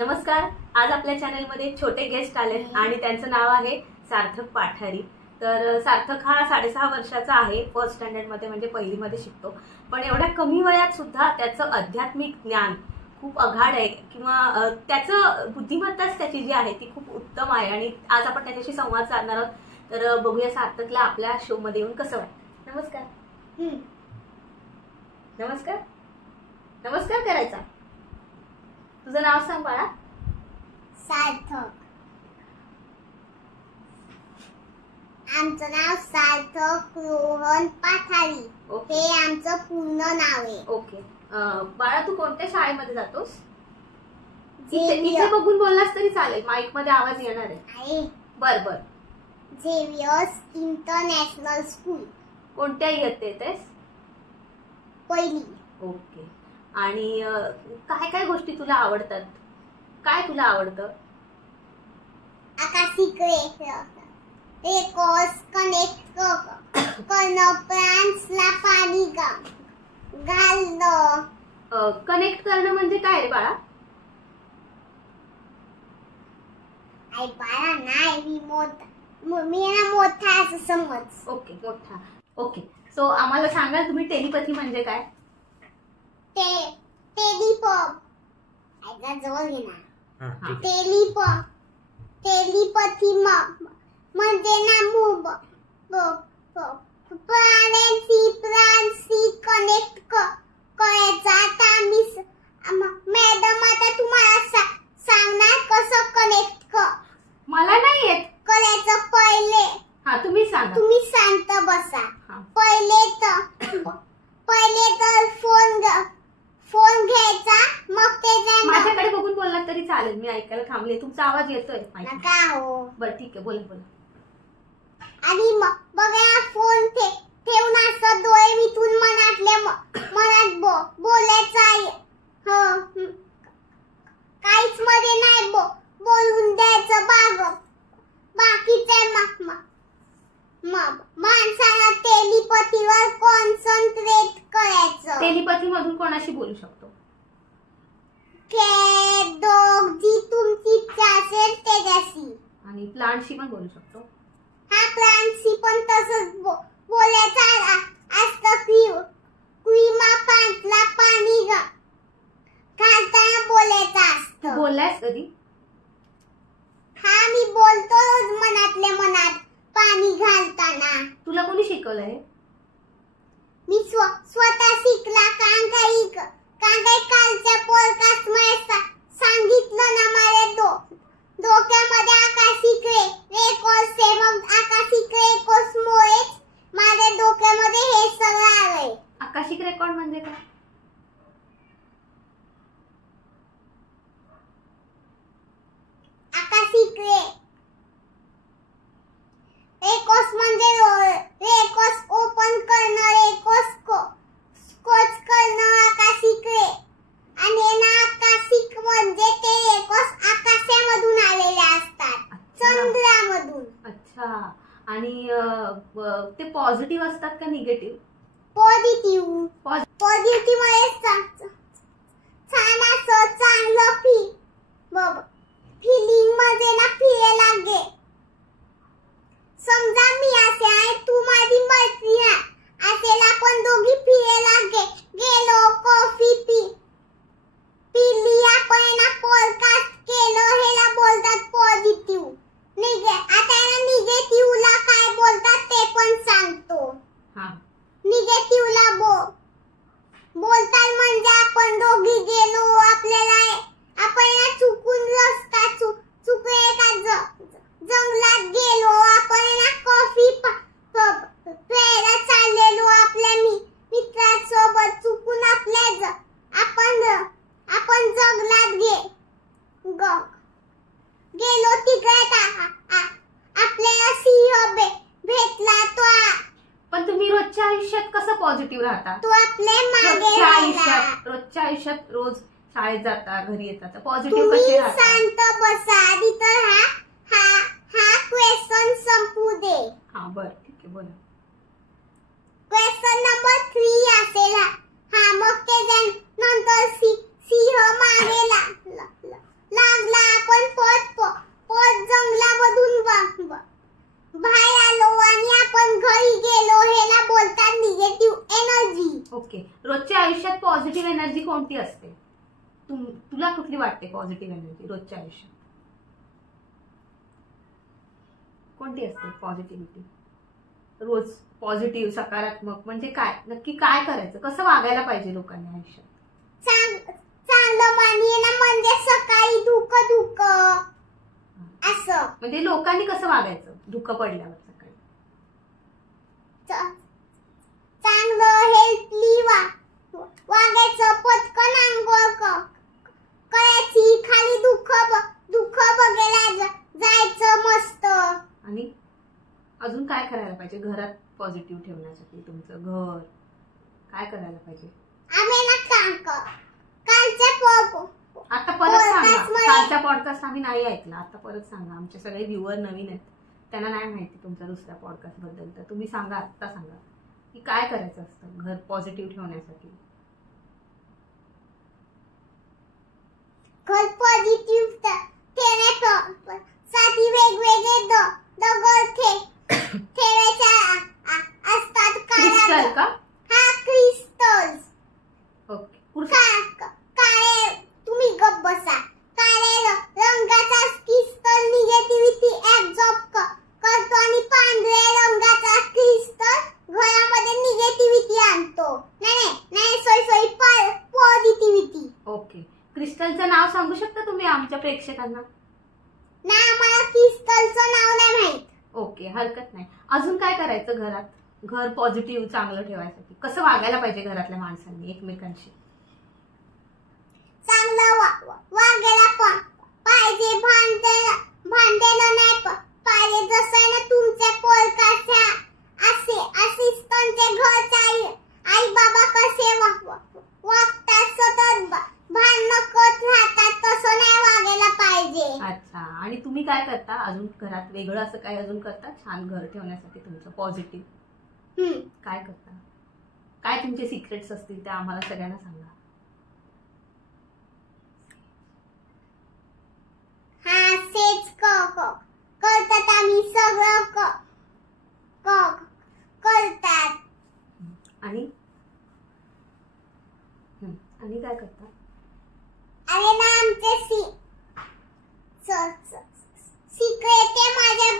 नमस्कार. आज आपल्या चॅनलमध्ये छोटे गेस्ट आले आणि त्यांचं नाव आहे सार्थक पाठारी. तर सार्थक हा 6.5 वर्षाचा आहे. फर्स्ट स्टँडर्डमध्ये म्हणजे पहिलीमध्ये शिकतो. पण एवढ्या कमी वयात सुद्धा त्याचं आध्यात्मिक ज्ञान खूप अगाढ आहे किंवा त्याचं बुद्धिमत्ताच त्याची जी आहे ती खूप उत्तम आहे आणि आज आपण त्याच्याशी संवाद साधणार आहोत. तर बघूया सार्थकला आपल्या शो मध्ये येऊन कसं वाटतं. नमस्कार. नमस्कार नमस्कार करायचा. तुझं नाव सांग बाळा. सार्थक. आमचं नाव सार्थक रोहन पाठारी. हे आमचं पूर्ण नाव आहे. ओके. बाळा तू कोणत्या शाळेमध्ये जातोस? इथे बघून बोललास तरी चालेल, माईक मध्ये आवाज येणार आहे. बर बर. Xavier's international school. कोणत्या इयत्तेत आहेस? पहिली. ओके. आणि काय काय गोष्टी तुला आवडतात? काय तुला आवडतं? आकाशिक रेकॉर्ड्स कनेक्ट करणं, प्लांट्सला पाणी घालणं. कनेक्ट करणं म्हणजे काय रे बाळा? आई बाळा नाही, मी मोठा असं समज. ओके मोठा. ओके. सो आम्हाला सांगा तुम्ही टेलिपॅथी म्हणजे काय? टेलिपॅथी म्हणजे ना प्राण्यांशी कनेक्ट करायचं. आता मॅडम आता तुम्हाला सांगणार कसं कनेक्ट मला नाही येत करायचं. पहिले तुम्ही सांगा. तुम्ही शांत बसा. पहिले तर फोन घ्यायचा, मग त्याच्या माझ्याकडे बघून बोलला तरी चालेल, मी ऐकायला थांबले. तुमचा आवाज येतोय. नका हो. बरं ठीक आहे, बोला बोला. आणि मग बघा फोन ठेवून असं डोळे मिटून मनात बोलायचं आहे. काहीच मध्ये नाही बोलून द्यायचं. बाकीचे माणसाला टेलिपॅथीवर कॉन्सन्ट्रेट करायचं. टेलिपॅथी मधून कोणाशी बोलू शकतो? जी तुमची इच्छा असेल त्याच्याशी. आणि प्लांटशी पण बोलू शकतो? हा, प्लांटशी पण तसंच बोलायचं असतं. क्रीमा प्लांटला पाणी घालताना बोलायचं असतं. बोललायस कधी? हा, मी बोलतो रोज मनातल्या मनात पाणी घालताना. तुला कोणी शिकवलंय? मी स्वतः शिकला. कालच्या पॉडकास्ट मध्ये सांगितलं ना, माझ्या डोक्यामध्ये आकाशिक रेकॉर्ड्स आहे. मग आकाशिक रेकॉर्ड्स मुळे माझ्या डोक्यामध्ये हे सगळं आलंय. आकाशिक रेकॉर्ड म्हणजे काय? आकाशिक रेकॉर्ड्स म्हणजे रेकॉर्ड्स ओपन करणं, रेकॉर्ड्स कोच करणं. आकाशिक आणि ना आकाशिक म्हणजे ते रेकॉर्ड्स आकाशामधून आलेले असतात, चंद्रामधून. अच्छा. आणि ते पॉझिटिव्ह असतात का निगेटिव्ह? पॉझिटिव्ह मध्ये छान असं चांगलं फिलिंग मध्ये ना फिरायला गे. समजा मी असे आहे, तू माझी मैत्रीण असेल, आपण दोघी फिरायला गेलो, कॉफी पिली, आपण ना पॉडकास्ट केलं. ह्याला बोलतात पॉझिटिव्ह. आता निगेटिव्हला काय बोलतात ते पण सांगतो. निगेटिव्हला बोलतात म्हणजे आपण दोघी गेलो, आपण चुकून रस्ता चुकले का जंगलात गेलो, आपण ना कॉफी प्यायला चाललेलो आपल्या मित्रांसोबत, चुकून आपण जंगलात गेलो. तिकडे आपल्याला सिंह भेटला. पण तुम्ही रोजच्या आयुष्यात कसं पॉझिटिव्ह राहता? तो आपल्या मागे रोजच्या आयुष्यात रोज शाळेत जाता, घरी येतात, पॉझिटिव्ह कसे राहता? शांत बसा. आधी तर हा क्वेश्चन संपू दे. हा बरं ठीक आहे, बोला. क्वेश्चन नंबर 3 असेल. मग त्याच्यानंतर सिंह मागे तुला कुठली वाटते पॉझिटिव्ह एनर्जी रोजच्या आयुष्यात? कोणती असते पॉझिटिव्हिटी? रोज पॉझिटिव्ह सकारात्मक म्हणजे काय, नक्की काय करायचं, कसं वागायला पाहिजे लोकांनी आयुष्यात? चांगलं मानिये म्हणजे सकाळी धुक असं, म्हणजे लोकांनी कसं वागायचं धुकं पडल्यावर सकाळी? चांगलं हेल्थली वागायचं, पटकन अंघोळ करायची, खाली दुःख बघायला जायचं मस्त. आणि अजून काय करायला पाहिजे घरात पॉझिटिव्ह ठेवण्यासाठी? तुमचं घर काय करायला पाहिजे? आम्ही ना आता परत सांगा, कालचा पॉडकास्ट आम्ही नाही ऐकला, आता परत सांगा. आमचे सगळे व्ह्युअर नवीन आहेत, त्यांना नाही माहिती तुमच्या दुसऱ्या पॉडकास्ट बद्दल, तर तुम्ही सांगा, आता सांगा की काय करायचं असतं घर पॉझिटिव्ह ठेवण्यासाठी. घर पॉझिटिव्ह ठेवण्यासाठी वेगवेगळे दगड ठेवायचे असतात. क्रिस्टल का? हा, क्रिस्टल्स. ओके. काळे, तुम्ही गप्प बसा. काळे रंगाचा क्रिस्टल निगेटिव्हिटी ऍब्सॉर्ब करतो आणि पांढऱ्या रंगाचा क्रिस्टल घरामध्ये निगेटिव्हिटी आणतो. नाही पॉझिटिव्हिटी. ओके. क्रिस्टलचं नाव सांगू शकता तुम्ही आमच्या प्रेक्षकांना? नाही, मला क्रिस्टलचं नाव नाही माहित. ओके, हरकत नाही. अजून काय करायचं घरात घर पॉझिटिव्ह चांगलं ठेवायसाठी? कसं वागायला पाहिजे घरातल्या माणसांनी एकमेकांशी? चांगलं वागायला पाहिजे, भांडायला नाही पाहिजे. जसं ना तुमच्या पोरकाच्या असिस्टंटचे घरचे आई बाबा कसे वागतात, सतत भांडणं करत राहतात, तसं नाही वागायला पाहिजे. अच्छा. आणि तुम्ही काय करता अजून घरात वेगळं असं काय अजून करता छान घर ठेवण्यासाठी तुमचं पॉझिटिव्ह? काय करता? काय तुमचे सिक्रेट्स असतील ते आम्हाला सगळ्यांना सांगा. हा, सेच करतात आम्ही, सगळं करतात. आणि काय करता? अरे ना, आमचे सिक्रेट आहे. माझ्या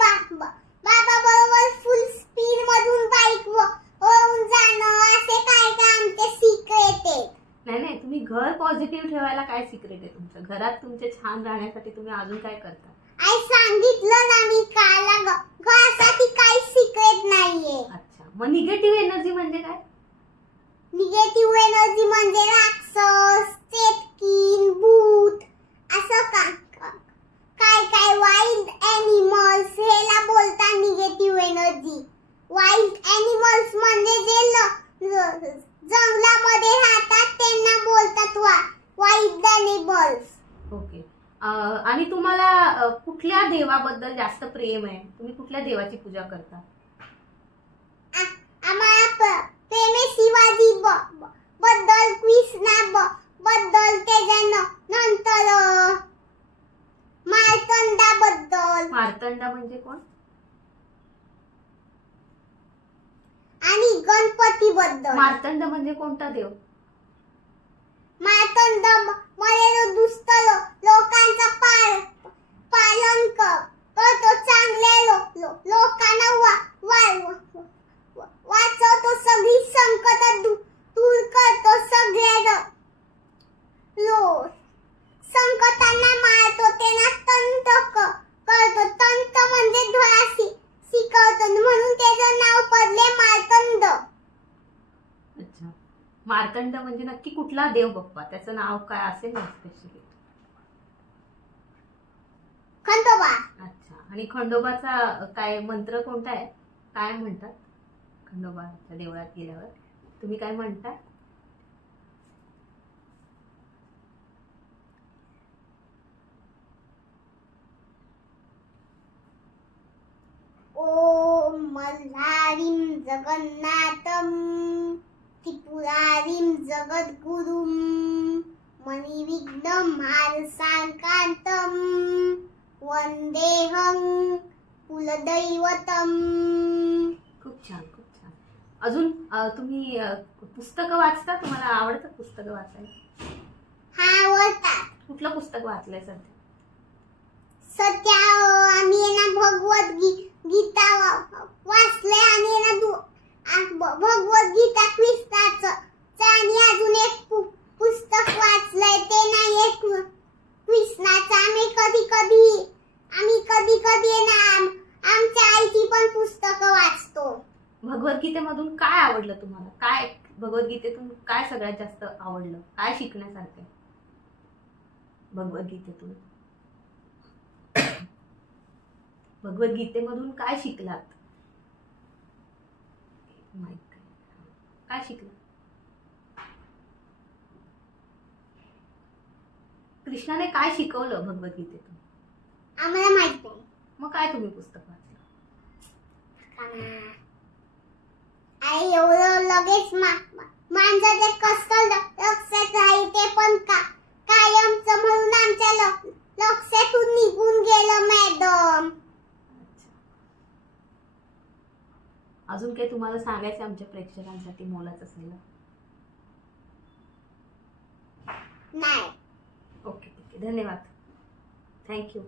बाबा बरोबर फुल स्पीड मधून बाईक वळून जाणं, असे काय आमचे सिक्रेट आहे. नाही, तुम्ही घर पॉझिटिव्ह ठेवायला काय सिक्रेट आहे तुमचं? घरात तुमचे छान राहण्यासाठी तुम्ही अजून काय करता? आई सांगितलं ना मी काल, घरासाठी काही सिक्रेट नाहीये. अच्छा. मग निगेटिव्ह एनर्जी म्हणजे काय? निगेटिव्ह एनर्जी म्हणजे राक्षस, चेटकीन, भूत, असं काय वाईल्ड एनिमल्स ह्याला बोलतात निगेटिव्ह एनर्जी. वाईल्ड एनिमल्स म्हणजे जे जंगलामध्ये राहतात त्यांना बोलतात वाईल्ड एनिमल्स. ओके. आणि तुम्हाला कुठल्या देवाबद्दल जास्त प्रेम आहे? तुम्ही कुठल्या देवाची पूजा करता? आम्हाला प्रेम आहे शिवाजी बद्दल, कृष्णा बद्दल, त्याच्यानंतर मार्तंडा बद्दल. मार्तंडा म्हणजे कोण? आणि गणपती बद्दल. मार्तंड म्हणजे कोणता देव? मार्तंड म्हणजे दुष्ट लोकांचं पालन करतो, चांगल्या लोकांना वाचवतो, सगळी संकट दूर करतो, सगळ्या संकटांना मारतो, त्यांना तंत करतो. तंत म्हणजे धडा शिकवतो, म्हणून त्याचं नाव पडले मार्तंड. अच्छा. मार्तंड म्हणजे नक्की कुठला देव बाप्पा? त्याचं नाव काय असेल ना स्पेसिफिक? खंडोबा. अच्छा. आणि खंडोबाचा काय मंत्र कोणता आहे? काय म्हणतात खंडोबाच्या देवळात गेल्यावर? तुम्ही काय म्हणता? ओम मल्हारीं जगन्नाथं त्रिपुरारीं जगद्गुरुं मणिविघ्नमहारसाकान्तं वंदेहं कुलदैवतम्. खूप छान, खूप छान. अजून तुम्ही पुस्तकं वाचता? तुम्हाला आवडतं पुस्तकं वाचायला? हा, आवडतं. कुठलं पुस्तक वाचलंय सध्या? सध्या आम्ही आहे ना गीता वाचलंय आणि भगवत गीता कृष्णाचं आणि अजून एक पुस्तक वाचलंय ते नाही एक कृष्णाचं. आम्ही कधी कधी ना आमच्या आईची पण पुस्तकं वाचतो. भगवद्गीतेमधून काय आवडलं तुम्हाला? काय भगवद्गीतेतून काय सगळ्यात जास्त आवडलं? काय शिकण्यासारखं भगवद्गीतेतून? भगवद्गीतेमधून काय शिकलात? काय शिकलात? कृष्णाने काय शिकवलं भगवद्गीतेतून? आम्हाला माहित नाही. मग काय तुम्ही पुस्तक वाचलं? आई एवढं लगेच माणसं ते कसं लक्षात राहील ते पण कायमचं म्हणून आमच्या लक्षातून निघून गेलं मॅडम. अजून काही तुम्हाला सांगायचं आमच्या प्रेक्षकांसाठी मोलाचं असेल? नाही. ओके, धन्यवाद. थँक्यू.